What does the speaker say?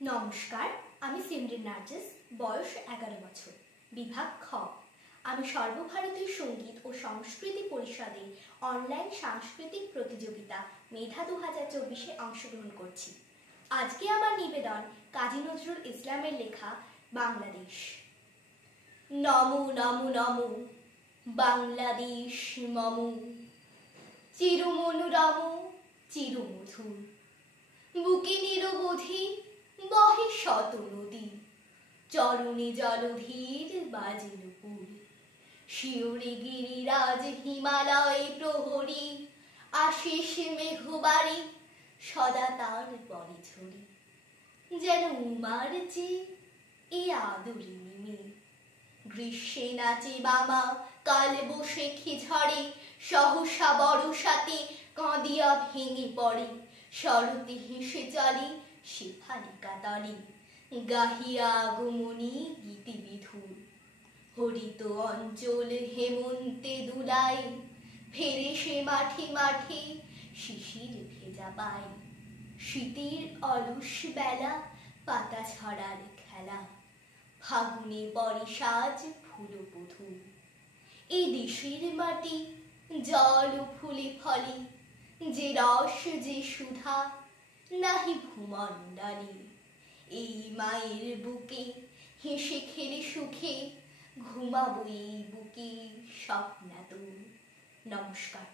নমস্কার, আমি সিমরিন নার্জিস, বয়স 11 বছর, বিভাগ খ। আমি সর্বভারতীয় সঙ্গীত ও সংস্কৃতি পরিষদে অনলাইন সাংস্কৃতিক প্রতিযোগিতা মেধা 2024-এ অংশগ্রহণ করছি। আজকে আমার নিবেদন কাজী নজরুল ইসলামের লেখা বাংলাদেশ। নমো নমো নমো বাংলাদেশ মম, চিরমনোরম চিরমধুর, বুকে নিরবধি বহে শত নদী, চরণে জলধীর বাজে নুপুর, শিওরে গিরিরাজ হিমালয় প্রহরী, আশিস মেঘবাড়ি সদা তার বনে ঝরি, যেন উমার যে এ আদরিনী মেয়ে। গ্রীষ্মে নাচে বামা, কাল বৈশাখী ঝড়ে, সহসা বর্ষাতে কাঁদিয়া ভেঙে পড়ে, শরতে হেসে চলে শেফালি কাতরে, গাহিয়া আগমনী গীতি বিধুর। হরিত অঞ্চল হেমন্তে দুলায়, ফেরে সে মাঠে মাঠে শিশির ভেজা পায়, শীতের অলস বেলা পাতা ঝরার খেলা, ফাগুনে পরে সাজ ফুল বধূ। এই দেশের মাটি জল ও ফুলে ফলে, যে রস যে সুধা নাহি ভূমণ্ডলে। এই মায়ের বুকে হেসে খেলে সুখে ঘুমাবো এই বুকে স্বপ্নাতুর। নমস্কার।